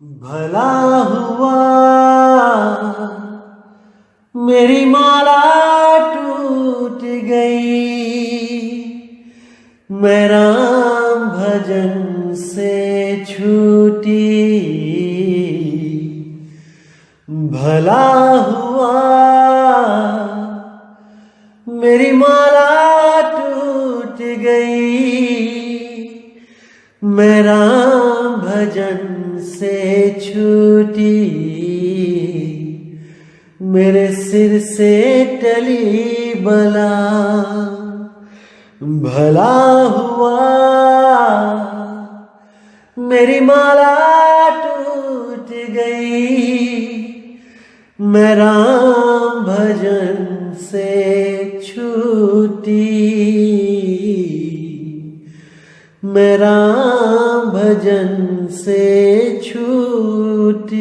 भला हुआ मेरी माला टूट गई, मैं राम भजन से छूटी। भला हुआ मेरी माला टूट गई, मैं राम भजन से छूटी। मेरे सिर से टली बला, भला हुआ मेरी माला टूट गई, मैं राम भजन से छूटी। मैं राम भजन से छूटी।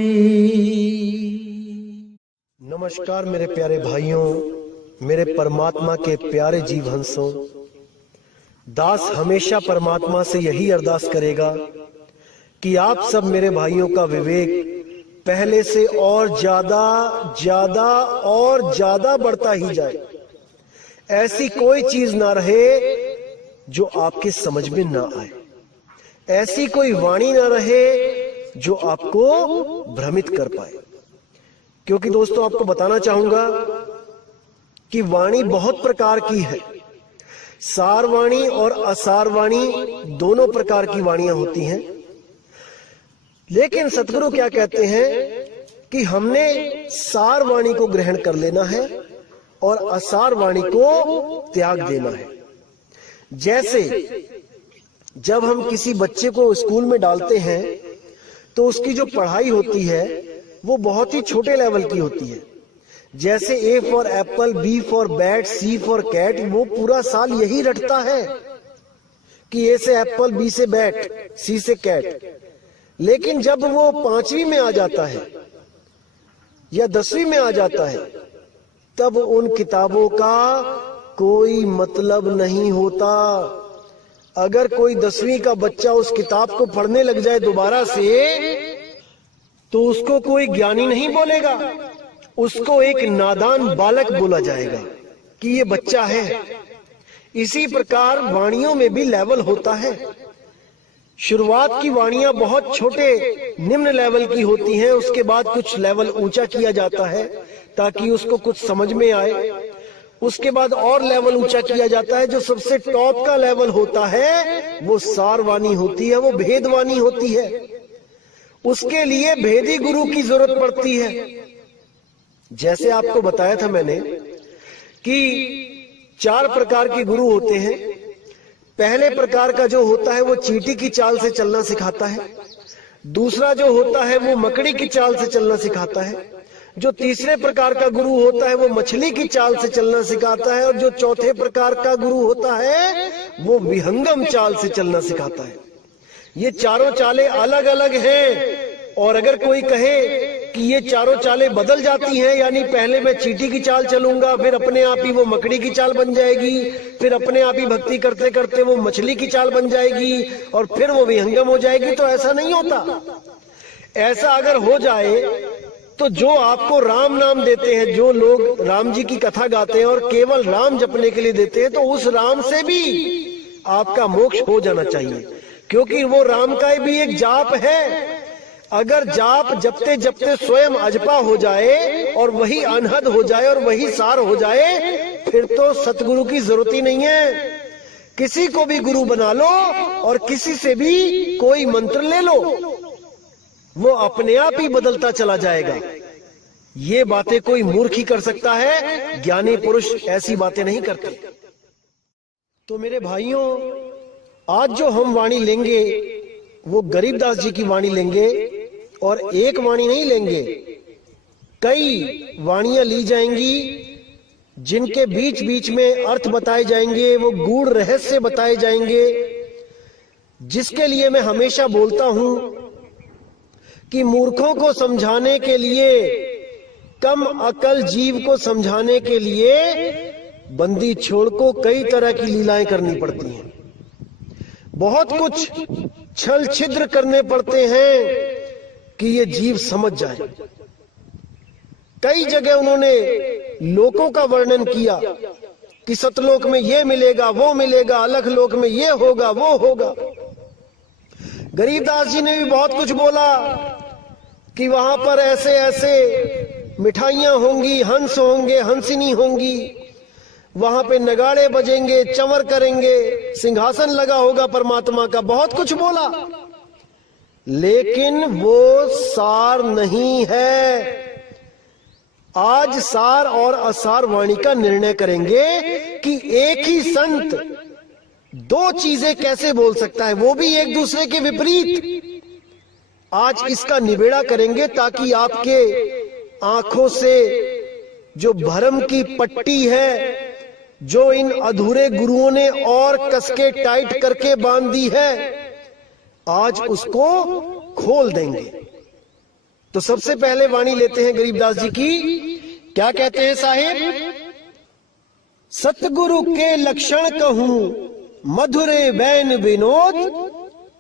नमस्कार मेरे प्यारे भाइयों, मेरे परमात्मा के प्यारे जीव हंसों। दास हमेशा परमात्मा से यही अरदास करेगा कि आप सब मेरे भाइयों का विवेक पहले से और ज्यादा बढ़ता ही जाए। ऐसी कोई चीज ना रहे जो आपके समझ में ना आए, ऐसी कोई वाणी ना रहे जो आपको भ्रमित कर पाए। क्योंकि दोस्तों आपको बताना चाहूंगा कि वाणी बहुत प्रकार की है। सार वाणी और असार वाणी दोनों प्रकार की वाणियां होती हैं। लेकिन सतगुरु क्या कहते हैं कि हमने सार वाणी को ग्रहण कर लेना है और असार वाणी को त्याग देना है। जैसे जब हम किसी बच्चे को स्कूल में डालते हैं तो उसकी जो पढ़ाई होती है वो बहुत ही छोटे लेवल की होती है। जैसे A for apple, B for bat, C for cat, वो पूरा साल यही रटता है कि ए से एप्पल, बी से बैट, सी से कैट। लेकिन जब वो 5वीं में आ जाता है या 10वीं में आ जाता है तब उन किताबों का कोई मतलब नहीं होता। अगर कोई 10वीं का बच्चा उस किताब को पढ़ने लग जाए दोबारा से तो उसको कोई ज्ञानी नहीं बोलेगा, उसको एक नादान बालक बोला जाएगा कि ये बच्चा है। इसी प्रकार वाणियों में भी लेवल होता है। शुरुआत की वाणियां बहुत छोटे निम्न लेवल की होती हैं, उसके बाद कुछ लेवल ऊंचा किया जाता है ताकि उसको कुछ समझ में आए। उसके बाद और लेवल ऊंचा किया जाता है। जो सबसे टॉप का लेवल होता है वो सार वाणी होती है, वो भेद वाणी होती है। उसके लिए भेदी गुरु की जरूरत पड़ती है। जैसे आपको बताया था मैंने कि 4 प्रकार के गुरु होते हैं। पहले प्रकार का जो होता है वो चींटी की चाल से चलना सिखाता है। दूसरा जो होता है वो मकड़ी की चाल से चलना सिखाता है। जो तीसरे प्रकार का गुरु होता है वो मछली की चाल से चलना सिखाता है। और जो चौथे प्रकार का गुरु होता है वो विहंगम चाल से चलना सिखाता है। ये चारों चालें अलग अलग हैं। और अगर कोई कहे कि ये चारों चालें बदल जाती हैं, यानी पहले मैं चींटी की चाल चलूंगा, फिर अपने आप ही वो मकड़ी की चाल बन जाएगी, फिर अपने आप ही भक्ति करते करते वो मछली की चाल बन जाएगी और फिर वो विहंगम हो जाएगी, तो ऐसा नहीं होता। ऐसा अगर हो जाए तो जो आपको राम नाम देते हैं, जो लोग राम जी की कथा गाते हैं और केवल राम जपने के लिए देते हैं, तो उस राम से भी आपका मोक्ष हो जाना चाहिए। क्योंकि वो राम का भी एक जाप है। अगर जाप जपते जपते स्वयं अजपा हो जाए और वही अनहद हो जाए और वही सार हो जाए, फिर तो सतगुरु की जरूरत ही नहीं है। किसी को भी गुरु बना लो और किसी से भी कोई मंत्र ले लो, वो अपने आप ही बदलता चला जाएगा। ये बातें कोई मूर्ख ही कर सकता है, ज्ञानी पुरुष ऐसी बातें नहीं करते। तो मेरे भाइयों, आज जो हम वाणी लेंगे वो गरीबदास जी की वाणी लेंगे और एक वाणी नहीं लेंगे, कई वाणियां ली जाएंगी जिनके बीच बीच में अर्थ बताए जाएंगे, वो गूढ़ रहस्य बताए जाएंगे। जिसके लिए मैं हमेशा बोलता हूं कि मूर्खों को समझाने के लिए, कम अकल जीव को समझाने के लिए बंदी छोड़ को कई तरह की लीलाएं करनी पड़ती हैं। बहुत कुछ छल छिद्र करने पड़ते हैं, कि ये जीव समझ जाए। कई जगह उन्होंने लोकों का वर्णन किया कि सतलोक में ये मिलेगा, वो मिलेगा, अलख लोक में ये होगा, वो होगा। गरीबदास जी ने भी बहुत कुछ बोला कि वहां पर ऐसे ऐसे मिठाइयां होंगी, हंस होंगे, हंसिनी होंगी, वहां पे नगाड़े बजेंगे, चंवर करेंगे, सिंहासन लगा होगा परमात्मा का। बहुत कुछ बोला, लेकिन वो सार नहीं है। आज सार और असार वाणी का निर्णय करेंगे कि एक ही संत दो चीजें कैसे बोल सकता है, वो भी एक दूसरे के विपरीत। आज इसका निबेड़ा करेंगे ताकि आपके आंखों से जो भ्रम की पट्टी है, जो इन अधूरे गुरुओं ने और कसके टाइट करके बांध दी है, आज उसको खोल देंगे। तो सबसे पहले वाणी लेते हैं गरीबदास जी की। क्या कहते हैं साहिब? सतगुरु के लक्षण कहूं मधुरे बैन विनोद,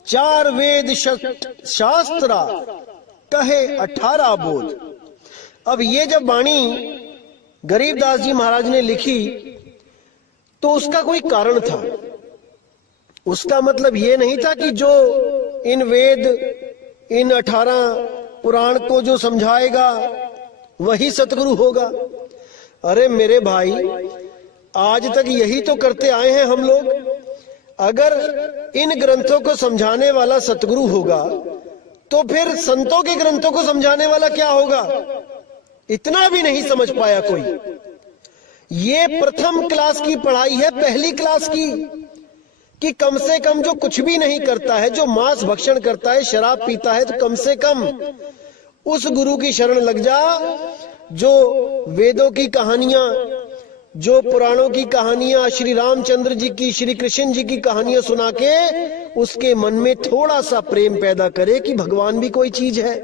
चार वेद शास्त्रा कहे 18 बोध। अब ये जब वाणी गरीबदास जी महाराज ने लिखी तो उसका कोई कारण था। उसका मतलब ये नहीं था कि जो इन वेद, इन 18 पुराण को जो समझाएगा वही सतगुरु होगा। अरे मेरे भाई, आज तक यही तो करते आए हैं हम लोग। अगर इन ग्रंथों को समझाने वाला सतगुरु होगा तो फिर संतों के ग्रंथों को समझाने वाला क्या होगा? इतना भी नहीं समझ पाया कोई। ये प्रथम क्लास की पढ़ाई है, पहली क्लास की, कि कम से कम जो कुछ भी नहीं करता है, जो मांस भक्षण करता है, शराब पीता है, तो कम से कम उस गुरु की शरण लग जा जो वेदों की कहानियां, जो पुराणों की कहानियां, श्री रामचंद्र जी की, श्री कृष्ण जी की कहानियां सुना के उसके मन में थोड़ा सा प्रेम पैदा करे कि भगवान भी कोई चीज है।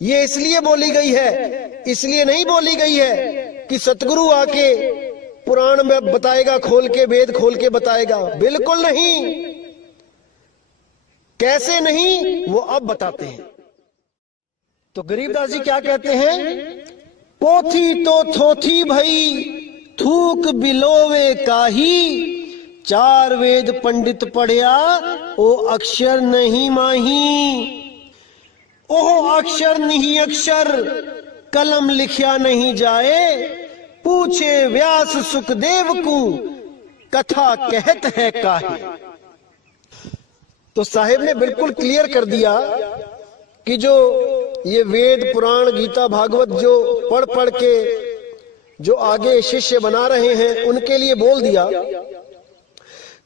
ये इसलिए बोली गई है, इसलिए नहीं बोली गई है कि सतगुरु आके पुराण में बताएगा, खोल के वेद खोल के बताएगा। बिल्कुल नहीं। कैसे नहीं, वो अब बताते हैं। तो गरीबदास जी क्या कहते हैं? पोथी तो थोथी भई, थूक बिलोवे काही, चार वेद पंडित पढ़िया, ओ अक्षर नहीं माही। ओह अक्षर नहीं अक्षर, कलम लिखिया नहीं जाए, पूछे व्यास सुखदेव को, कथा कहत है काहे। तो साहिब ने बिल्कुल क्लियर कर दिया कि जो ये वेद, पुराण, गीता, भागवत जो पढ़ पढ़ के जो आगे शिष्य बना रहे हैं, उनके लिए बोल दिया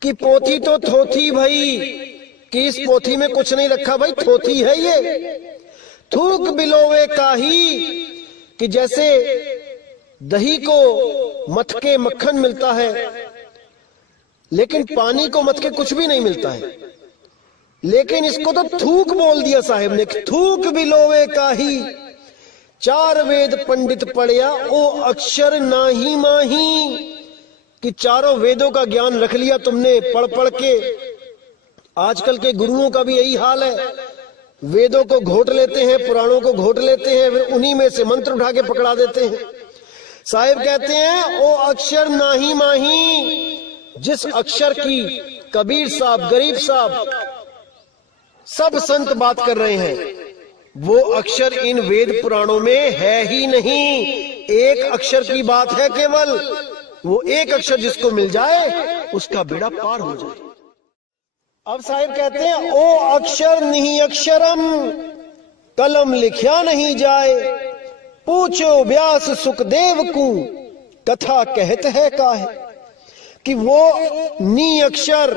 कि पोथी तो थोथी भई, कि इस पोथी में कुछ नहीं रखा भाई, थोथी है ये। थूक बिलोवे काही, कि जैसे दही को मथ के मक्खन मिलता है, लेकिन पानी को मथ के कुछ भी नहीं मिलता है। लेकिन इसको तो थूक बोल दिया साहिब ने। थूक बिलोवे काही, चार वेद पंडित पढ़िया, ओ अक्षर नाही माही, कि चारों वेदों का ज्ञान रख लिया तुमने पढ़ पढ़ के। आजकल के गुरुओं का भी यही हाल है, वेदों को घोट लेते हैं, पुराणों को घोट लेते हैं, फिर उन्हीं में से मंत्र उठा के पकड़ा देते हैं। साहिब कहते हैं ओ अक्षर नाही माही, जिस अक्षर की कबीर साहब, गरीब साहब, सब संत बात कर रहे हैं, वो अक्षर इन वेद पुराणों में है ही नहीं। एक अक्षर की बात है केवल, वो एक अक्षर जिसको मिल जाए उसका बेड़ा पार हो जाए। अब साहिब कहते हैं ओ अक्षर नहीं अक्षरम, कलम लिखिया नहीं जाए, पूछो व्यास सुखदेव को, कथा कहत है काहे। कि वो नी अक्षर,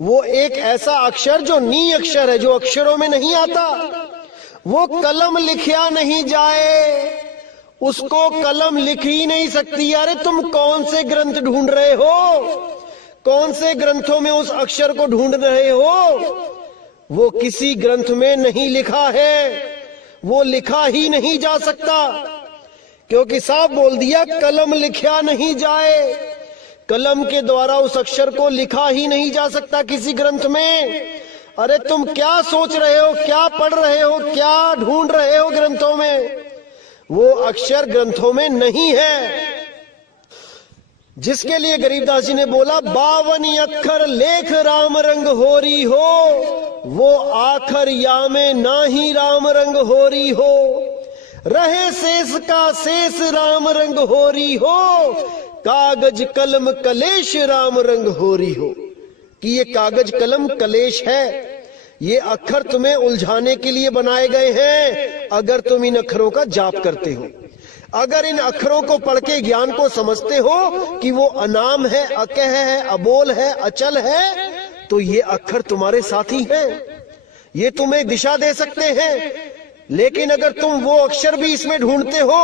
वो एक ऐसा अक्षर जो नी अक्षर है, जो अक्षरों में नहीं आता, वो कलम लिखिया नहीं जाए, उसको कलम लिख ही नहीं सकती। अरे तुम कौन से ग्रंथ ढूंढ रहे हो, कौन से ग्रंथों में उस अक्षर को ढूंढ रहे हो? वो किसी ग्रंथ में नहीं लिखा है, वो लिखा ही नहीं जा सकता, क्योंकि साफ बोल दिया कलम लिखा नहीं जाए। कलम के द्वारा उस अक्षर को लिखा ही नहीं जा सकता किसी ग्रंथ में। अरे तुम क्या सोच रहे हो, क्या पढ़ रहे हो, क्या ढूंढ रहे हो ग्रंथों में? वो अक्षर ग्रंथों में नहीं है। जिसके लिए गरीबदास जी ने बोला 52 अक्षर लेख राम रंग होरी हो, वो आखर या में ना ही राम रंग होरी हो। रहे शेष का शेष राम रंग होरी हो, कागज कलम कलेश राम रंग होरी हो। कि ये कागज कलम कलेश है, ये अक्षर तुम्हें उलझाने के लिए बनाए गए हैं। अगर तुम इन अक्षरों का जाप करते हो, अगर इन अक्षरों को पढ़ के ज्ञान को समझते हो कि वो अनाम है, अकह है, अबोल है, अचल है, तो ये अक्षर तुम्हारे साथी हैं, ये तुम्हें दिशा दे सकते हैं। लेकिन अगर तुम वो अक्षर भी इसमें ढूंढते हो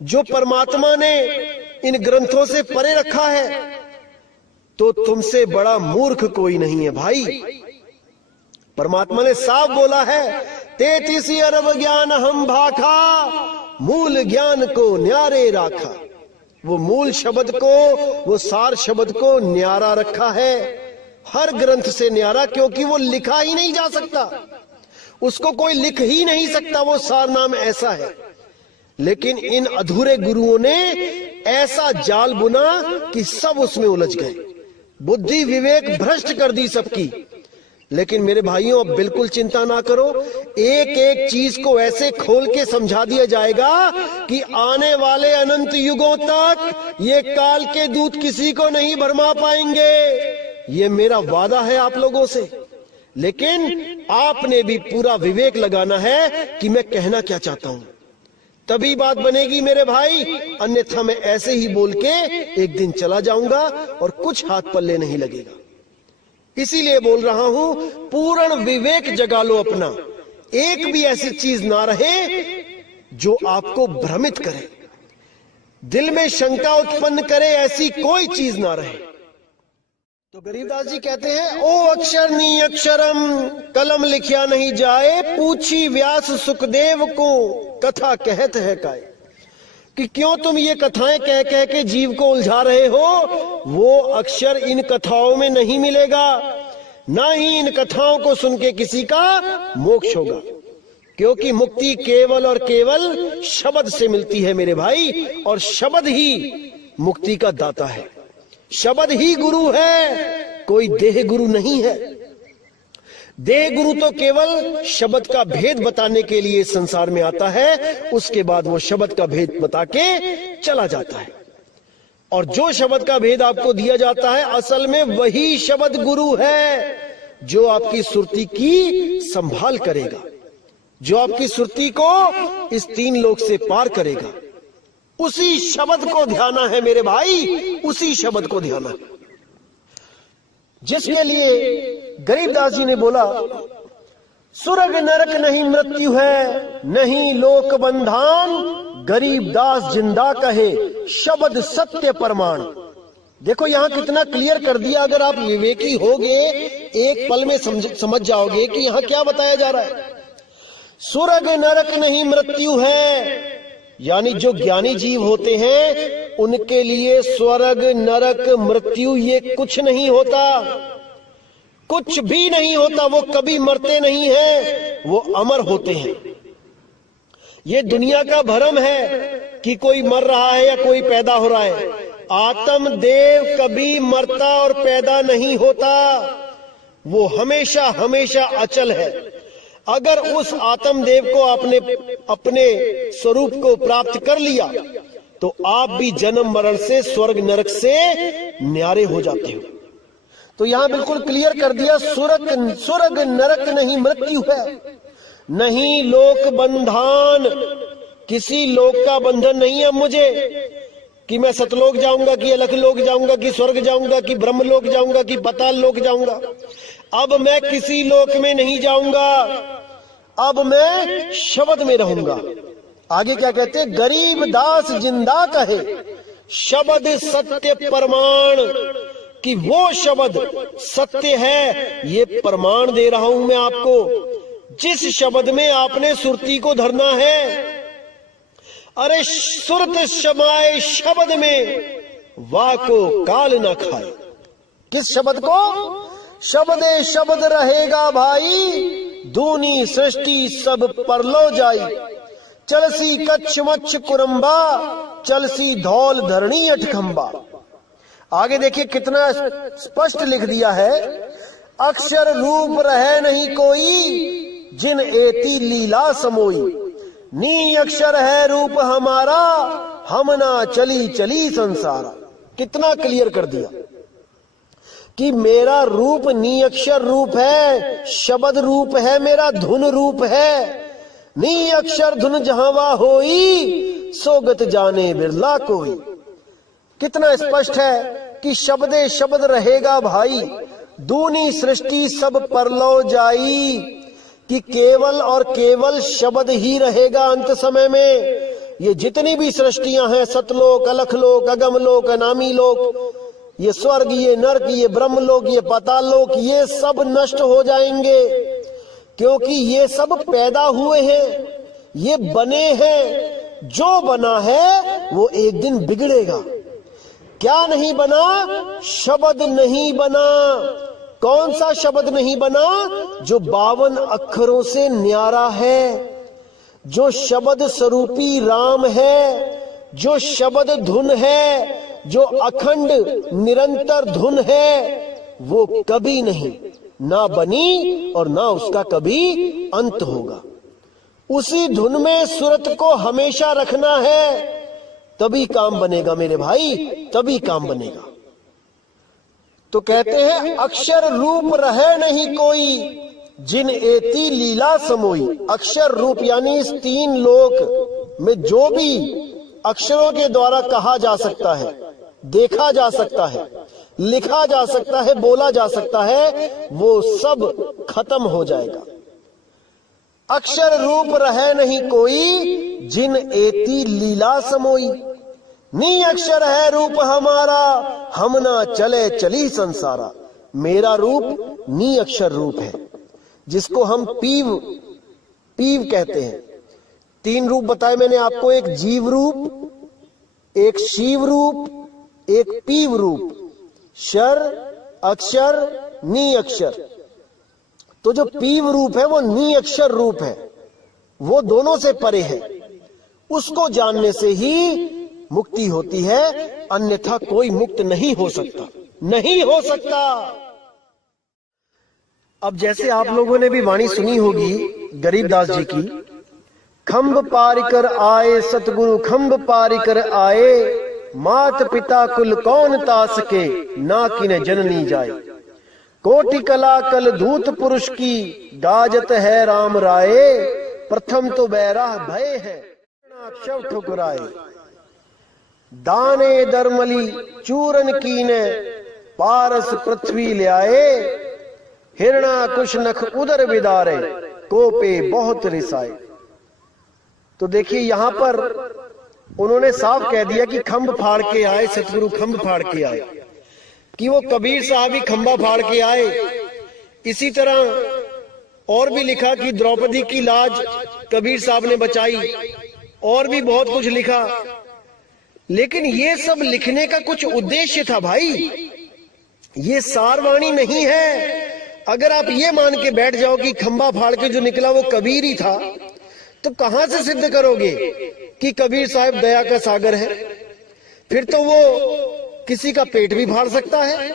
जो परमात्मा ने इन ग्रंथों से परे रखा है, तो तुमसे बड़ा मूर्ख कोई नहीं है भाई। परमात्मा ने साफ बोला है, 33 अरब ज्ञान हम भाखा, मूल ज्ञान को न्यारे राखा। वो मूल शब्द को, वो सार शब्द को न्यारा रखा है, हर ग्रंथ से न्यारा, क्योंकि वो लिखा ही नहीं जा सकता, उसको कोई लिख ही नहीं सकता, वो सार नाम ऐसा है। लेकिन इन अधूरे गुरुओं ने ऐसा जाल बुना कि सब उसमें उलझ गए, बुद्धि विवेक भ्रष्ट कर दी सबकी। लेकिन मेरे भाइयों, अब बिल्कुल चिंता ना करो, एक एक चीज को ऐसे खोल के समझा दिया जाएगा कि आने वाले अनंत युगों तक ये काल के दूत किसी को नहीं भरमा पाएंगे। ये मेरा वादा है आप लोगों से। लेकिन आपने भी पूरा विवेक लगाना है कि मैं कहना क्या चाहता हूं, तभी बात बनेगी मेरे भाई। अन्यथा मैं ऐसे ही बोल के एक दिन चला जाऊंगा और कुछ हाथ पल्ले नहीं लगेगा। इसीलिए बोल रहा हूं, पूर्ण विवेक जगा लो अपना। एक भी ऐसी चीज ना रहे जो आपको भ्रमित करे, दिल में शंका उत्पन्न करे, ऐसी कोई चीज ना रहे। तो गरीबदास जी कहते हैं, ओ अक्षर नी अक्षरम कलम लिखिया नहीं जाए, पूछी व्यास सुखदेव को कथा कहत है काय। कि क्यों तुम ये कथाएं कह कह के जीव को उलझा रहे हो? वो अक्षर इन कथाओं में नहीं मिलेगा, ना ही इन कथाओं को सुन के किसी का मोक्ष होगा, क्योंकि मुक्ति केवल और केवल शब्द से मिलती है मेरे भाई। और शब्द ही मुक्ति का दाता है, शब्द ही गुरु है, कोई देह गुरु नहीं है। देह गुरु तो केवल शब्द का भेद बताने के लिए संसार में आता है, उसके बाद वो शब्द का भेद बता के चला जाता है। और जो शब्द का भेद आपको दिया जाता है, असल में वही शब्द गुरु है, जो आपकी सुरती की संभाल करेगा, जो आपकी सुरती को इस 3 लोक से पार करेगा। उसी शब्द को ध्याना है मेरे भाई, उसी शब्द को ध्याना है, जिसके लिए गरीबदास जी ने बोला, सुरग नरक नहीं मृत्यु है, नहीं लोक बंधान, गरीबदास जिंदा कहे शब्द सत्य प्रमाण। देखो यहां कितना क्लियर कर दिया। अगर आप विवेकी होगे, एक पल में समझ जाओगे कि यहां क्या बताया जा रहा है। सुरग नरक नहीं मृत्यु है, यानी जो ज्ञानी जीव होते हैं उनके लिए स्वर्ग नरक मृत्यु ये कुछ नहीं होता, कुछ भी नहीं होता। वो कभी मरते नहीं हैं, वो अमर होते हैं। ये दुनिया का भ्रम है कि कोई मर रहा है या कोई पैदा हो रहा है। आत्म देव कभी मरता और पैदा नहीं होता, वो हमेशा हमेशा अचल है। अगर उस आत्मदेव को आपने अपने स्वरूप को प्राप्त कर लिया तो आप भी जन्म मरण से, स्वर्ग नरक से न्यारे हो जाते हो। तो यहां बिल्कुल क्लियर कर दिया, स्वर्ग नरक नहीं मृत्यु है, नहीं लोक बंधन, किसी लोक का बंधन नहीं है मुझे कि मैं सतलोक जाऊंगा, कि अलख लोक जाऊंगा, कि स्वर्ग जाऊंगा, कि ब्रह्म लोक जाऊंगा, कि पाताल लोक जाऊंगा। अब मैं किसी लोक में नहीं जाऊंगा, अब मैं शब्द में रहूंगा। आगे क्या कहते हैं, गरीब दास जिंदा कहे शब्द सत्य प्रमाण, कि वो शब्द सत्य है, ये प्रमाण दे रहा हूं मैं आपको। जिस शब्द में आपने सुरती को धरना है, अरे सुरत समाए शब्द में वाको काल न खाए। किस शब्द को? शब्दे शब्द रहेगा भाई, दूनी सृष्टि सब परलो जाई। चलसी कच्छ मच्छ कुरंबा, चलसी धौल धरणी अठखंबा। आगे देखिए कितना स्पष्ट लिख दिया है, अक्षर रूप रहे नहीं कोई, जिन एती लीला समोई। नी अक्षर है रूप हमारा, हम ना चली चली संसारा। कितना क्लियर कर दिया कि मेरा रूप नी अक्षर रूप है, शब्द रूप है, मेरा धुन रूप है। नी अक्षर धुन जहां होई, सोगत जाने बिरला कोई। कितना स्पष्ट है कि शब्दे शब्द रहेगा भाई, दूनी सृष्टि सब परलो जाई। कि केवल और केवल शब्द ही रहेगा अंत समय में। ये जितनी भी सृष्टियां हैं, सतलोक, अलखलोक, अगमलोक, अनामी लोक, ये स्वर्ग, ये नरक, ये ब्रह्मलोक, ये पाताल लोक, ये सब नष्ट हो जाएंगे, क्योंकि ये सब पैदा हुए हैं, ये बने हैं। जो बना है वो एक दिन बिगड़ेगा। क्या नहीं बना? शब्द नहीं बना। कौन सा शब्द नहीं बना? जो 52 अक्षरों से न्यारा है, जो शब्द स्वरूपी राम है, जो शब्द धुन है, जो अखंड निरंतर धुन है, वो कभी नहीं ना बनी और ना उसका कभी अंत होगा। उसी धुन में सूरत को हमेशा रखना है, तभी काम बनेगा मेरे भाई, तभी काम बनेगा। तो कहते हैं अक्षर रूप रहे नहीं कोई, जिन एती लीला समोई। अक्षर रूप यानी इस 3 लोक में जो भी अक्षरों के द्वारा कहा जा सकता है, देखा जा सकता है, लिखा जा सकता है, बोला जा सकता है, वो सब खत्म हो जाएगा। अक्षर रूप रहे नहीं कोई, जिन एती लीला समोई। नी अक्षर है रूप हमारा, हम ना चले चली संसारा। मेरा रूप नी अक्षर रूप है, जिसको हम पीव कहते हैं। 3 रूप बताए मैंने आपको, एक जीव रूप, एक शिव रूप, एक पीव रूप। शर, अक्षर, नी अक्षर। तो जो पीव रूप है वो नी अक्षर रूप है, वो दोनों से परे है। उसको जानने से ही मुक्ति होती है, अन्यथा कोई मुक्त नहीं हो सकता, नहीं हो सकता। अब जैसे आप लोगों ने भी वाणी सुनी होगी गरीबदास जी की, खंभ पार कर आए सतगुरु, खंभ पार कर आए, मात पिता कुल कौन तास के, ना किने जननी जाए। कोटि कला कल धूत पुरुष की, गाजत है राम राये, प्रथम तो बैराह भय है, अक्षव ठुकराए। दाने दरमली चूरन कीने, पारस पृथ्वी ले आए, हिरणा कुश नख उदर विदारे, कोपे बहुत रिसाए। तो देखिए यहां पर उन्होंने साफ कह दिया कि खंभ फाड़ के आए सतगुरु, खंभ फाड़ के आए, कि वो कबीर साहब ही खंभा फाड़ के आए। इसी तरह और भी लिखा कि द्रौपदी की लाज कबीर साहब ने बचाई, और भी बहुत कुछ लिखा। लेकिन ये सब लिखने का कुछ उद्देश्य था भाई, ये सारवाणी नहीं है। अगर आप ये मान के बैठ जाओ कि खंभा फाड़ के जो निकला वो कबीर ही था, तो कहां से सिद्ध करोगे कि कबीर साहब दया का सागर है? फिर तो वो किसी का पेट भी फाड़ सकता है,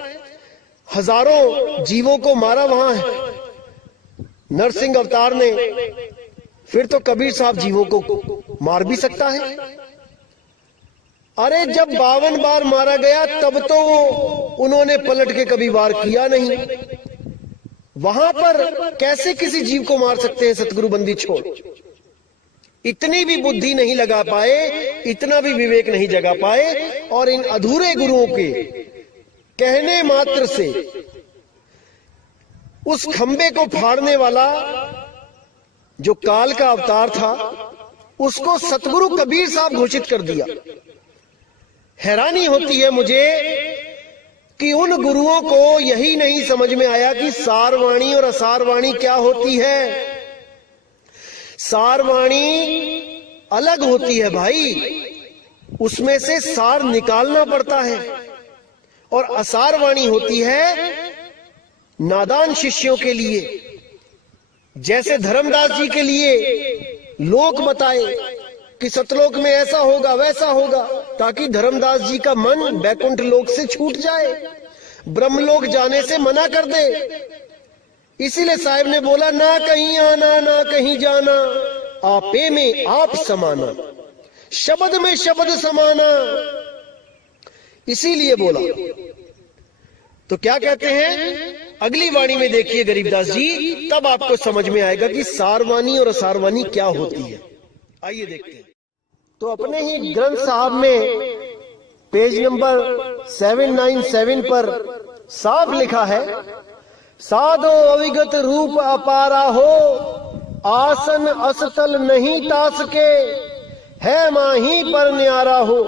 हजारों जीवों को मारा वहां है नरसिंह अवतार ने, फिर तो कबीर साहब जीवों को मार भी सकता है। अरे जब 52 बार मारा गया तब तो उन्होंने पलट के कभी वार किया नहीं, वहां पर कैसे किसी जीव को मार सकते हैं सतगुरु बंदी छोड़? इतनी भी बुद्धि नहीं लगा पाए, इतना भी विवेक नहीं जगा पाए, और इन अधूरे गुरुओं के कहने मात्र से उस खंबे को फाड़ने वाला जो काल का अवतार था उसको सतगुरु कबीर साहब घोषित कर दिया। हैरानी होती है मुझे कि उन गुरुओं को यही नहीं समझ में आया कि सारवाणी और असारवाणी क्या होती है। सारवाणी अलग होती है भाई, उसमें से सार निकालना पड़ता है, और असारवाणी होती है नादान शिष्यों के लिए, जैसे धर्मदास जी के लिए लोक बताए कि सतलोक में ऐसा होगा वैसा होगा, ताकि धर्मदास जी का मन बैकुंठ लोक से छूट जाए, ब्रह्मलोक जाने से मना कर दे। इसीलिए साहिब ने बोला, ना कहीं आना ना कहीं जाना, आपे में आप समाना, शब्द में शब्द समाना। इसीलिए बोला। तो क्या कहते हैं अगली वाणी में देखिए गरीबदास जी, तब आपको समझ में आएगा कि सारवानी और असारवानी क्या होती है। आइए देखते हैं। तो अपने ही ग्रंथ साहब में पेज नंबर 797 पर साफ लिखा है, साधो अविगत रूप अपारा हो, आसन असतल नहीं तास के, है माही पर न्यारा हो।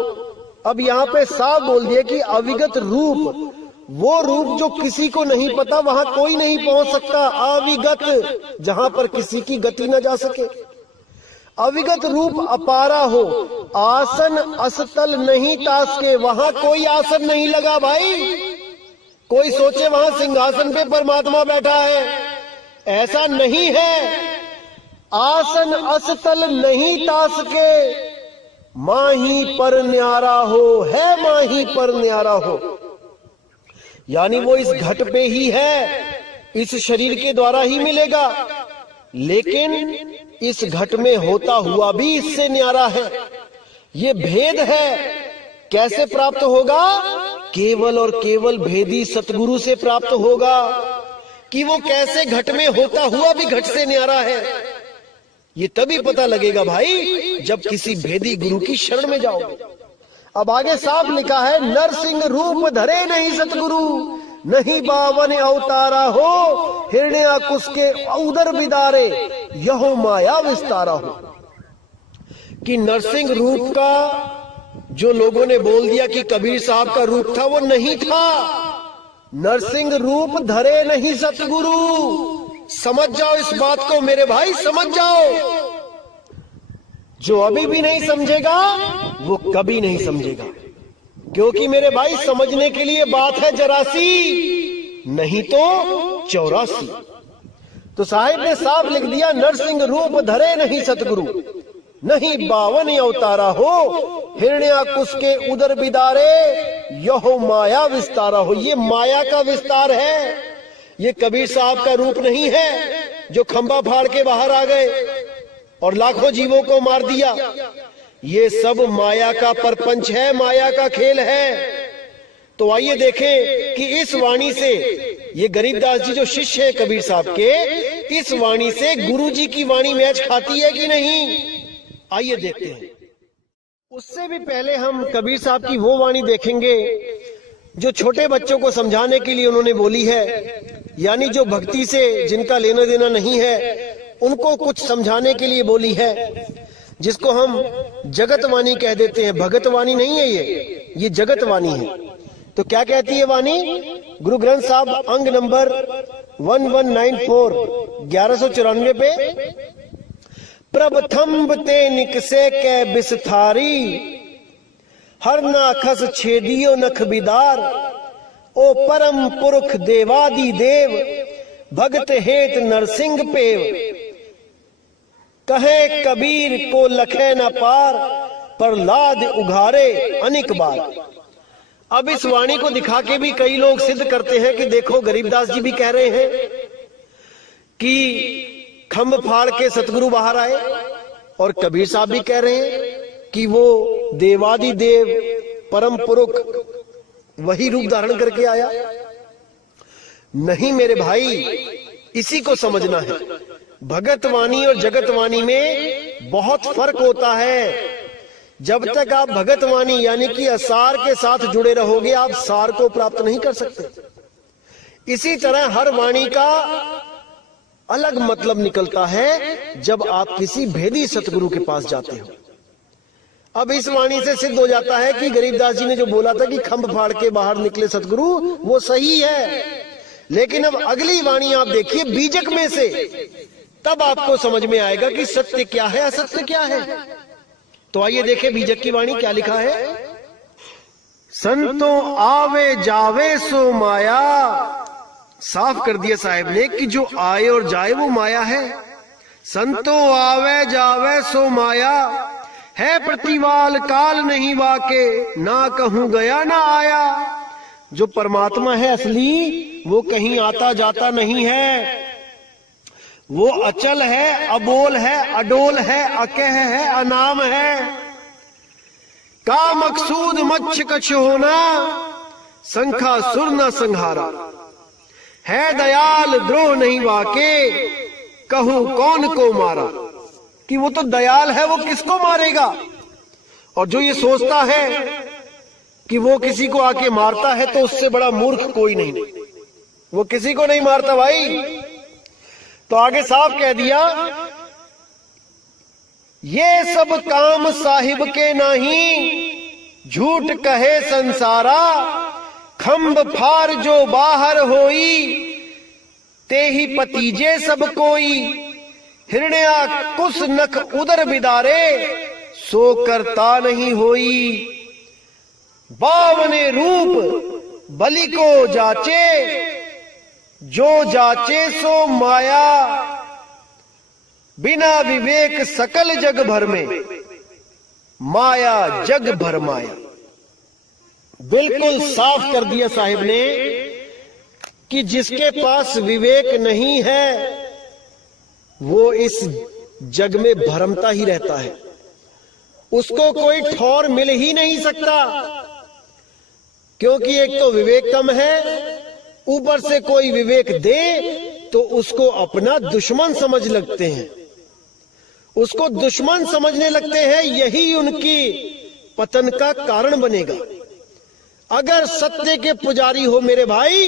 अब यहाँ पे साफ बोल दिया कि अविगत रूप, वो रूप जो किसी को नहीं पता, वहां कोई नहीं पहुंच सकता। अविगत, जहां पर किसी की गति न जा सके। अविगत रूप अपारा हो, आसन असतल नहीं तास के, वहां कोई आसन नहीं लगा भाई। कोई सोचे वहां सिंहासन पे परमात्मा बैठा है, ऐसा नहीं है। आसन असतल नहीं तास के, माही पर न्यारा हो, है माही पर न्यारा हो। यानी वो इस घट पे ही है, इस शरीर के द्वारा ही मिलेगा, लेकिन इस घट में होता हुआ भी इससे न्यारा है। ये भेद है। कैसे प्राप्त होगा? केवल और केवल भेदी सतगुरु से प्राप्त होगा कि वो कैसे घट में होता हुआ भी घट से न्यारा है। ये तभी पता लगेगा भाई जब किसी भेदी गुरु की शरण में जाओगे। अब आगे साफ लिखा है, नरसिंह रूप धरे नहीं सतगुरु, नहीं बावन अवतारा हो, हिरण्याकुश के उदर बिदारे, यहो माया विस्तारा हो। कि नरसिंह रूप का जो लोगों ने बोल दिया कि कबीर साहब का रूप था, वो नहीं था। नरसिंह रूप धरे नहीं सतगुरु। समझ जाओ इस बात को मेरे भाई, समझ जाओ। जो अभी भी नहीं समझेगा वो कभी नहीं समझेगा, क्योंकि मेरे भाई समझने के लिए बात है जरासी, नहीं तो 84। तो साहिब ने साफ लिख दिया, नरसिंह रूप धरे नहीं सतगुरु, नहीं बावन अवतारा हो, हिरण्याकुश के उदर बिदारे, यहो माया विस्तारा हो। ये माया का विस्तार है, ये कबीर साहब का रूप नहीं है जो खंबा फाड़ के बाहर आ गए और लाखों जीवों को मार दिया। ये सब माया का परपंच है, माया का खेल है। तो आइए देखें कि इस वाणी से, ये गरीबदास जी जो शिष्य है कबीर साहब के, इस वाणी से गुरु जी की वाणी मैच खाती है कि नहीं। आइए देखते हैं। उससे भी पहले हम कबीर साहब की वो वाणी देखेंगे जो छोटे बच्चों को समझाने के लिए उन्होंने बोली है, यानी जो भक्ति से जिनका लेना देना नहीं है उनको कुछ समझाने के लिए बोली है, जिसको हम जगतवाणी कह देते हैं। भगतवाणी नहीं है ये जगतवाणी है। तो क्या कहती है वाणी? गुरु ग्रंथ साहब अंग नंबर 1194 1194 पे, प्रभथम्ब ते निकसे कै बिसथारी, हर नाखस छेदियो नख बिदार, ओ परम पुरख देवादि देव, भगत हेत नरसिंह पेव, कहे कबीर को लखे न पार, प्रहलाद उघारे अनेक बार। अब इस वाणी को दिखा के भी कई लोग सिद्ध करते हैं कि देखो गरीबदास जी भी कह रहे हैं कि खंभ फाड़ के सतगुरु बाहर आए, और कबीर साहब भी कह रहे हैं कि वो देवादि देव परम पुरुष वही रूप धारण करके आया। नहीं मेरे भाई, इसी को समझना है। भगतवाणी और जगतवाणी में बहुत फर्क होता है। जब तक आप भगतवाणी यानी कि असार के साथ जुड़े रहोगे, आप सार को प्राप्त नहीं कर सकते। इसी तरह हर वाणी का अलग मतलब निकलता है जब आप किसी भेदी सतगुरु के पास जाते हो। अब इस वाणी से सिद्ध हो जाता है कि गरीबदास जी ने जो बोला था कि खंभ फाड़ के बाहर निकले सतगुरु, वो सही है। लेकिन अब अगली वाणी आप देखिए बीजक में से, तब आपको समझ में आएगा कि सत्य क्या है, असत्य क्या है। तो आइए देखें बीजक की वाणी क्या लिखा है। संतों आवे जावे सो माया, साफ कर दिया साहब ने कि जो आए और जाए वो माया है। संतो आवे जावे सो माया, है प्रतिवाल काल नहीं वाके, ना कहूं गया ना आया। जो परमात्मा है असली वो कहीं आता जाता नहीं है, वो अचल है, अबोल है, अडोल है, अकह है, अनाम है। का मकसूद मच्छ कछ होना, संखा सुर न संहारा। है दयाल द्रोह नहीं वाके, कहूं कौन को मारा। कि वो तो दयाल है, वो किसको मारेगा। और जो ये सोचता है कि वो किसी को आके मारता है तो उससे बड़ा मूर्ख कोई नहीं, वो किसी को नहीं मारता भाई। तो आगे साफ कह दिया, ये सब काम साहिब के नहीं, झूठ कहे संसारा। खंब फार जो बाहर होई, ते ही पतीजे सब कोई। हिरण्या कुस नख उदर बिदारे, सो करता नहीं होई। बावने रूप बलि को जाचे, जो जाचे सो माया। बिना विवेक सकल जग भर में, माया जग भर माया। बिल्कुल साफ कर दिया साहिब ने कि जिसके पास विवेक नहीं है वो इस जग में भरमता ही रहता है, उसको कोई ठौर मिल ही नहीं सकता। क्योंकि एक तो विवेक कम है, ऊपर से कोई विवेक दे तो उसको अपना दुश्मन समझ लगते हैं, उसको दुश्मन समझने लगते हैं। यही उनकी पतन का कारण बनेगा। अगर सत्य के पुजारी हो मेरे भाई,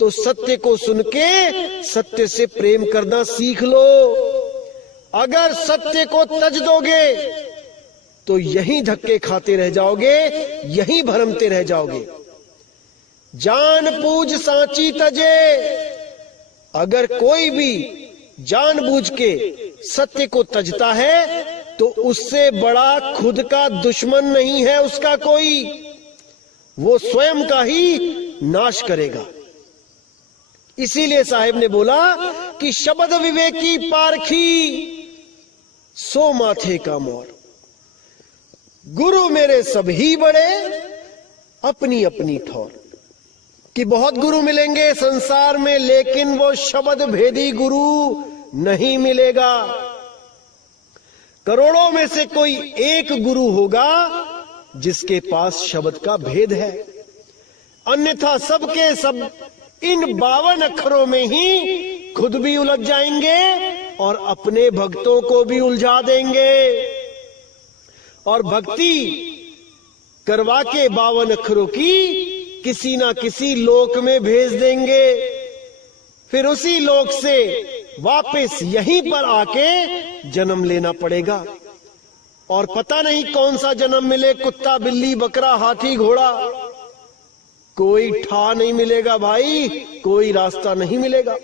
तो सत्य को सुन के सत्य से प्रेम करना सीख लो। अगर सत्य को तज दोगे तो यहीं धक्के खाते रह जाओगे, यहीं भरमते रह जाओगे। जान पूज सांची तजे। अगर कोई भी जानबूझ के सत्य को तजता है तो उससे बड़ा खुद का दुश्मन नहीं है उसका कोई, वो स्वयं का ही नाश करेगा। इसीलिए साहिब ने बोला कि शब्द विवेकी पारखी, सो माथे का मोर। गुरु मेरे सभी बड़े, अपनी अपनी ठौर। कि बहुत गुरु मिलेंगे संसार में, लेकिन वो शब्द भेदी गुरु नहीं मिलेगा। करोड़ों में से कोई एक गुरु होगा जिसके पास शब्द का भेद है, अन्यथा सबके सब इन 52 अक्षरों में ही खुद भी उलझ जाएंगे और अपने भक्तों को भी उलझा देंगे। और भक्ति करवा के 52 अक्षरों की किसी ना किसी लोक में भेज देंगे, फिर उसी लोक से वापस यहीं पर आके जन्म लेना पड़ेगा। और पता नहीं कौन सा जन्म मिले, कुत्ता बिल्ली बकरा हाथी घोड़ा, कोई ठा नहीं मिलेगा भाई, कोई रास्ता नहीं मिलेगा।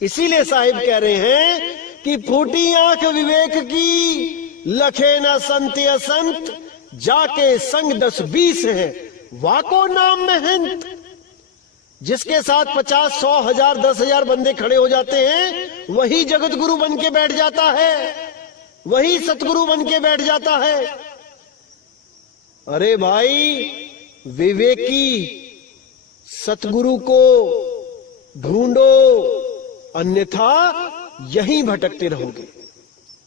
इसीलिए साहिब कह रहे हैं कि फूटी आंख विवेक की, लखे न संत असंत, जाके संग 10-20 है, वाको नाम महंत। जिसके साथ 50, 100, 1000, 10,000 बंदे खड़े हो जाते हैं, वही जगत गुरु बन के बैठ जाता है, वही सतगुरु बन के बैठ जाता है। अरे भाई, विवेकी सतगुरु को ढूंढो, अन्यथा यहीं भटकते रहोगे,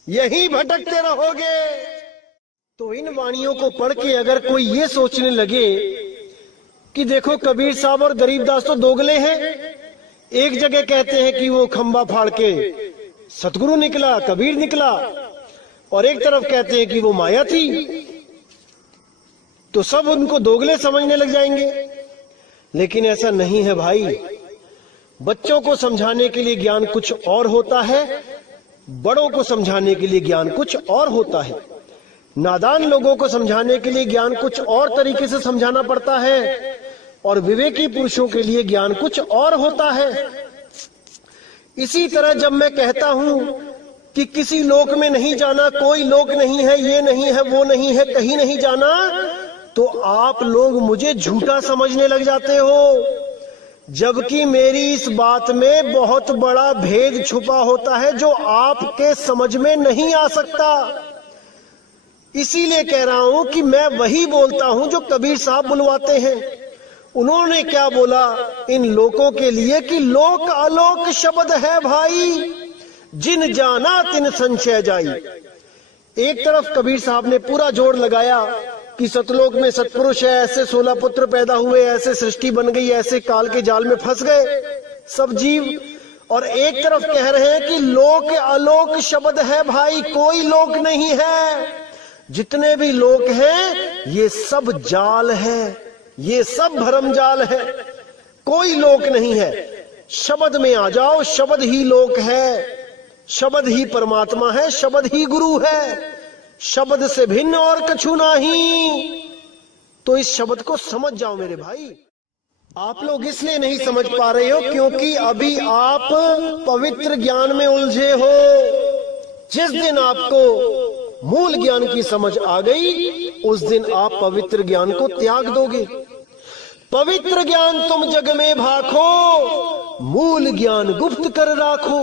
यहीं भटकते रहोगे। तो इन वाणियों को पढ़ के अगर कोई ये सोचने लगे कि देखो कबीर साहब और गरीबदास तो दोगले हैं, एक जगह कहते हैं कि वो खंबा फाड़ के सतगुरु निकला, कबीर निकला, और एक तरफ कहते हैं कि वो माया थी, तो सब उनको दोगले समझने लग जाएंगे। लेकिन ऐसा नहीं है भाई। बच्चों को समझाने के लिए ज्ञान कुछ और होता है, बड़ों को समझाने के लिए ज्ञान कुछ और होता है। नादान लोगों को समझाने के लिए ज्ञान कुछ और तरीके से समझाना पड़ता है, और विवेकी पुरुषों के लिए ज्ञान कुछ और होता है। इसी तरह जब मैं कहता हूं कि किसी लोक में नहीं जाना, कोई लोक नहीं है, ये नहीं है, वो नहीं है, कहीं नहीं जाना, तो आप लोग मुझे झूठा समझने लग जाते हो। जबकि मेरी इस बात में बहुत बड़ा भेद छुपा होता है जो आपके समझ में नहीं आ सकता। इसीलिए कह रहा हूं कि मैं वही बोलता हूं जो कबीर साहब बुलवाते हैं। उन्होंने क्या बोला इन लोगों के लिए कि लोक अलोक शब्द है भाई, जिन जाना तिन संशय जाई। एक तरफ कबीर साहब ने पूरा जोर लगाया कि सतलोक में सतपुरुष है, ऐसे 16 पुत्र पैदा हुए, ऐसे सृष्टि बन गई, ऐसे काल के जाल में फंस गए सब जीव। और एक तरफ कह रहे हैं कि लोक अलोक शब्द है भाई, कोई लोक नहीं है, जितने भी लोक हैं ये सब जाल है, ये सब भरम जाल है, कोई लोक नहीं है। शब्द में आ जाओ, शब्द ही लोक है, शब्द ही परमात्मा है, शब्द ही गुरु है, शब्द से भिन्न और कछु नहीं। तो इस शब्द को समझ जाओ मेरे भाई। आप लोग इसलिए नहीं समझ पा रहे हो क्योंकि अभी आप पवित्र ज्ञान में उलझे हो। जिस दिन आपको मूल ज्ञान की समझ आ गई उस दिन आप पवित्र ज्ञान को त्याग दोगे। पवित्र ज्ञान तुम जग में भाखो, मूल ज्ञान गुप्त कर राखो।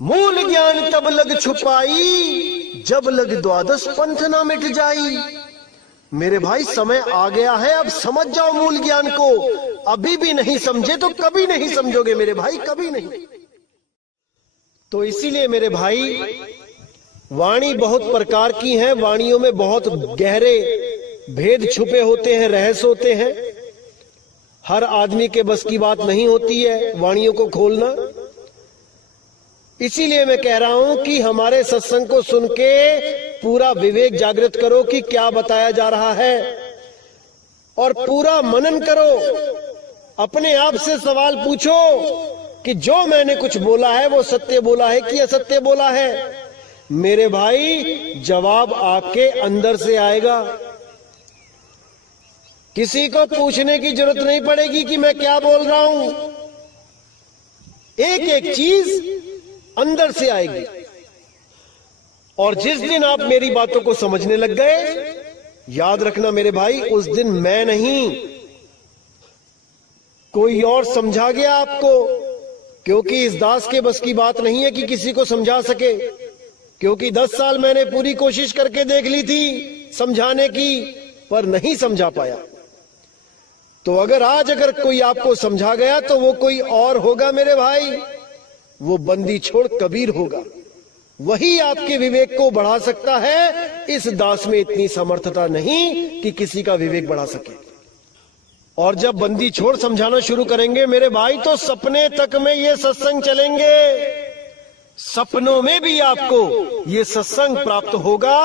मूल ज्ञान तब लग छुपाई, जब लग द्वादश पंथ ना मिट जाई। मेरे भाई समय आ गया है, अब समझ जाओ मूल ज्ञान को। अभी भी नहीं समझे तो कभी नहीं समझोगे मेरे भाई, कभी नहीं। तो इसीलिए मेरे भाई वाणी बहुत प्रकार की है, वाणियों में बहुत गहरे भेद छुपे होते हैं, रहस्य होते हैं। हर आदमी के बस की बात नहीं होती है वाणियों को खोलना। इसीलिए मैं कह रहा हूं कि हमारे सत्संग को सुन के पूरा विवेक जागृत करो कि क्या बताया जा रहा है, और पूरा मनन करो। अपने आप से सवाल पूछो कि जो मैंने कुछ बोला है वो सत्य बोला है कि असत्य बोला है। मेरे भाई जवाब आपके अंदर से आएगा, किसी को पूछने की जरूरत नहीं पड़ेगी कि मैं क्या बोल रहा हूं। एक एक चीज अंदर से आएगी। और जिस दिन आप मेरी बातों को समझने लग गए, याद रखना मेरे भाई, उस दिन मैं नहीं कोई और समझा गया आपको। क्योंकि इस दास के बस की बात नहीं है कि किसी को समझा सके, क्योंकि 10 साल मैंने पूरी कोशिश करके देख ली थी समझाने की, पर नहीं समझा पाया। तो अगर कोई आपको समझा गया तो वो कोई और होगा मेरे भाई, वो बंदी छोड़ कबीर होगा। वही आपके विवेक को बढ़ा सकता है। इस दास में इतनी समर्थता नहीं कि किसी का विवेक बढ़ा सके। और जब बंदी छोड़ समझाना शुरू करेंगे मेरे भाई तो सपने तक में ये सत्संग चलेंगे, सपनों में भी आपको ये सत्संग प्राप्त होगा।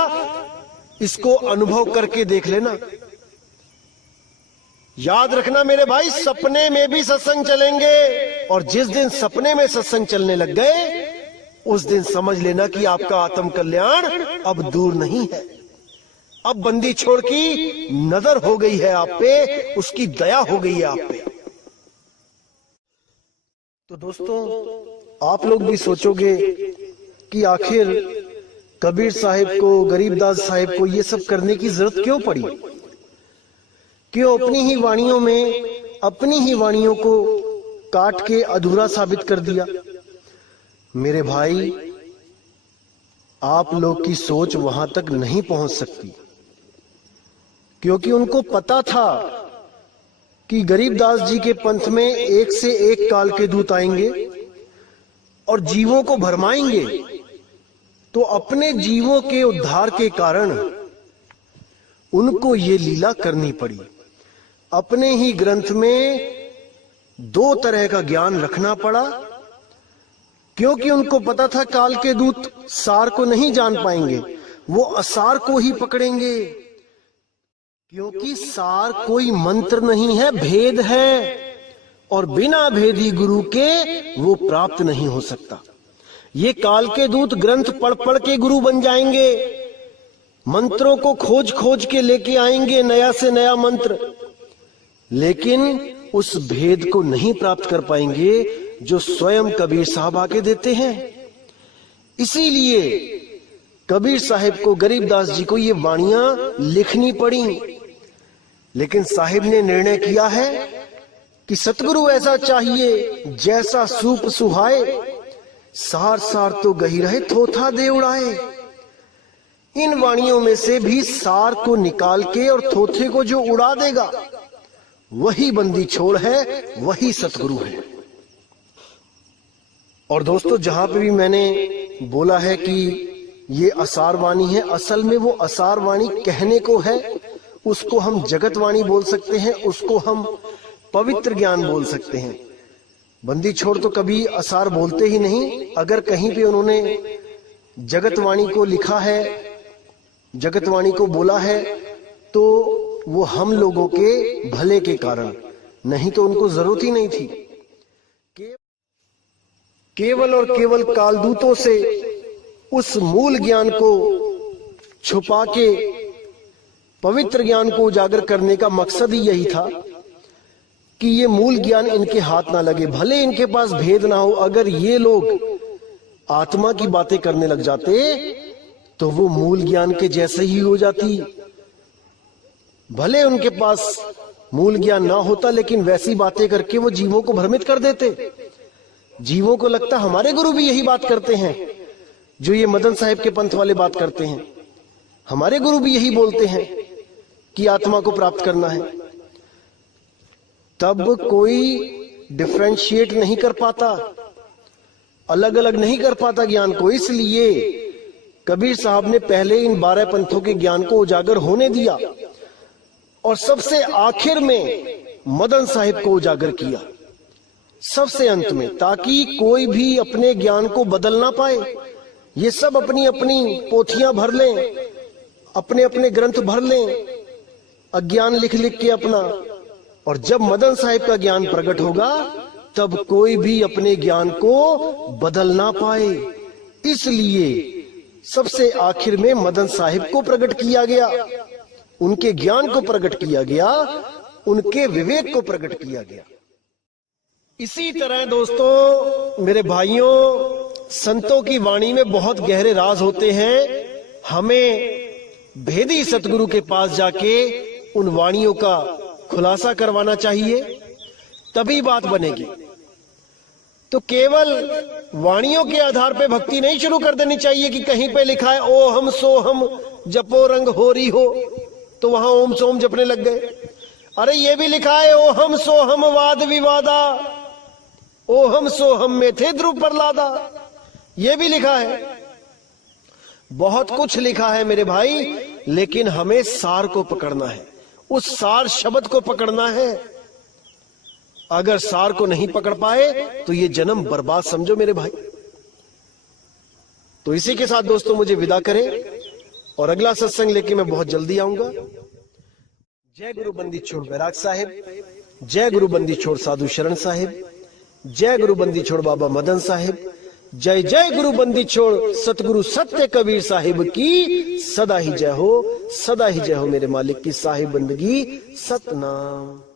इसको अनुभव करके देख लेना। याद रखना मेरे भाई, सपने में भी सत्संग चलेंगे। और जिस दिन सपने में सत्संग चलने लग गए उस दिन समझ लेना कि आपका आत्म कल्याण अब दूर नहीं है। अब बंदी छोड़ की नजर हो गई है आप पे, उसकी दया हो गई है आप पे। तो दोस्तों, आप लोग भी सोचोगे कि आखिर कबीर साहिब को, गरीबदास साहिब को ये सब करने की जरूरत क्यों पड़ी? क्यों अपनी ही वाणियों में अपनी ही वाणियों को काट के अधूरा साबित कर दिया? मेरे भाई, आप लोग की सोच वहां तक नहीं पहुंच सकती, क्योंकि उनको पता था कि गरीबदास जी के पंथ में एक से एक काल के दूत आएंगे और जीवों को भरमाएंगे। तो अपने जीवों के उद्धार के कारण उनको ये लीला करनी पड़ी। अपने ही ग्रंथ में 2 तरह का ज्ञान रखना पड़ा, क्योंकि उनको पता था काल के दूत सार को नहीं जान पाएंगे, वो असार को ही पकड़ेंगे। क्योंकि सार कोई मंत्र नहीं है, भेद है, और बिना भेदी गुरु के वो प्राप्त नहीं हो सकता। ये काल के दूत ग्रंथ पढ़ पढ़ के गुरु बन जाएंगे, मंत्रों को खोज खोज के लेके आएंगे, नया से नया मंत्र, लेकिन उस भेद को नहीं प्राप्त कर पाएंगे जो स्वयं कबीर साहब आके देते हैं। इसीलिए कबीर साहिब को, गरीबदास जी को ये वाणियां लिखनी पड़ी। लेकिन साहिब ने निर्णय किया है कि सतगुरु ऐसा चाहिए जैसा सूप सुहाए, सार सार तो गही रहे थोथा दे उड़ाए। इन वाणियों में से भी सार को निकाल के और थोथे को जो उड़ा देगा वही बंदी छोड़ है, वही सतगुरु है। और दोस्तों, जहां पे भी मैंने बोला है कि ये असार वाणी है, असल में वो असार वाणी कहने को है, उसको हम जगत वाणी बोल सकते हैं, उसको हम पवित्र ज्ञान बोल सकते हैं। बंदी छोड़ तो कभी असार बोलते ही नहीं। अगर कहीं पे उन्होंने जगत वाणी को लिखा है, जगत वाणी को बोला है, तो वो हम लोगों के भले के कारण, नहीं तो उनको जरूरत ही नहीं थी। केवल और केवल कालदूतों से उस मूल ज्ञान को छुपा के पवित्र ज्ञान को उजागर करने का मकसद ही यही था कि ये मूल ज्ञान इनके हाथ ना लगे। भले इनके पास भेद ना हो, अगर ये लोग आत्मा की बातें करने लग जाते तो वो मूल ज्ञान के जैसे ही हो जाती। भले उनके पास मूल ज्ञान ना होता, लेकिन वैसी बातें करके वो जीवों को भ्रमित कर देते। जीवों को लगता हमारे गुरु भी यही बात करते हैं जो ये मदन साहिब के पंथ वाले बात करते हैं, हमारे गुरु भी यही बोलते हैं कि आत्मा को प्राप्त करना है। तब कोई डिफरेंशिएट नहीं कर पाता, अलग अलग नहीं कर पाता ज्ञान को। इसलिए कबीर साहब ने पहले इन 12 पंथों के ज्ञान को उजागर होने दिया और सबसे आखिर में मदन साहिब को उजागर किया, सबसे अंत में, ताकि कोई भी अपने ज्ञान को बदल ना पाए। ये सब अपनी अपनी पोथियां भर लें, अपने अपने ग्रंथ भर लें, अज्ञान लिख लिख के अपना, और जब मदन साहिब का ज्ञान प्रकट होगा तब कोई भी अपने ज्ञान को बदल ना पाए। इसलिए सबसे आखिर में मदन साहिब को प्रकट किया गया, उनके ज्ञान को प्रकट किया गया, उनके विवेक को प्रकट किया गया। इसी तरह दोस्तों, मेरे भाइयों, संतों की वाणी में बहुत गहरे राज होते हैं। हमें भेदी सतगुरु के पास जाके उन वाणियों का खुलासा करवाना चाहिए, तभी बात बनेगी। तो केवल वाणियों के आधार पे भक्ति नहीं शुरू कर देनी चाहिए कि कहीं पे लिखा है ओ हम सो हम जपो रंग होरी हो, तो वहां ओम सोम जपने लग गए। अरे ये भी लिखा है ओ हम सो हम वाद विवादा, ओ हम सो हम में थे ध्रुव प्रहलादा, ये भी लिखा है। बहुत कुछ लिखा है मेरे भाई, लेकिन हमें सार को पकड़ना है, उस सार शब्द को पकड़ना है। अगर सार को नहीं पकड़ पाए तो ये जन्म बर्बाद समझो मेरे भाई। तो इसी के साथ दोस्तों मुझे विदा करें, और अगला सत्संग लेके मैं बहुत जल्दी आऊंगा। जय गुरु बंदी छोड़ बैराग साहिब, जय गुरु बंदी छोड़ साधु शरण साहिब, जय गुरु बंदी छोड़ बाबा मदन साहिब, जय जय गुरु बंदी छोड़ सतगुरु सत्य कबीर साहिब की सदा ही जय हो, सदा ही जय हो मेरे मालिक की साहिब बंदगी सतनाम।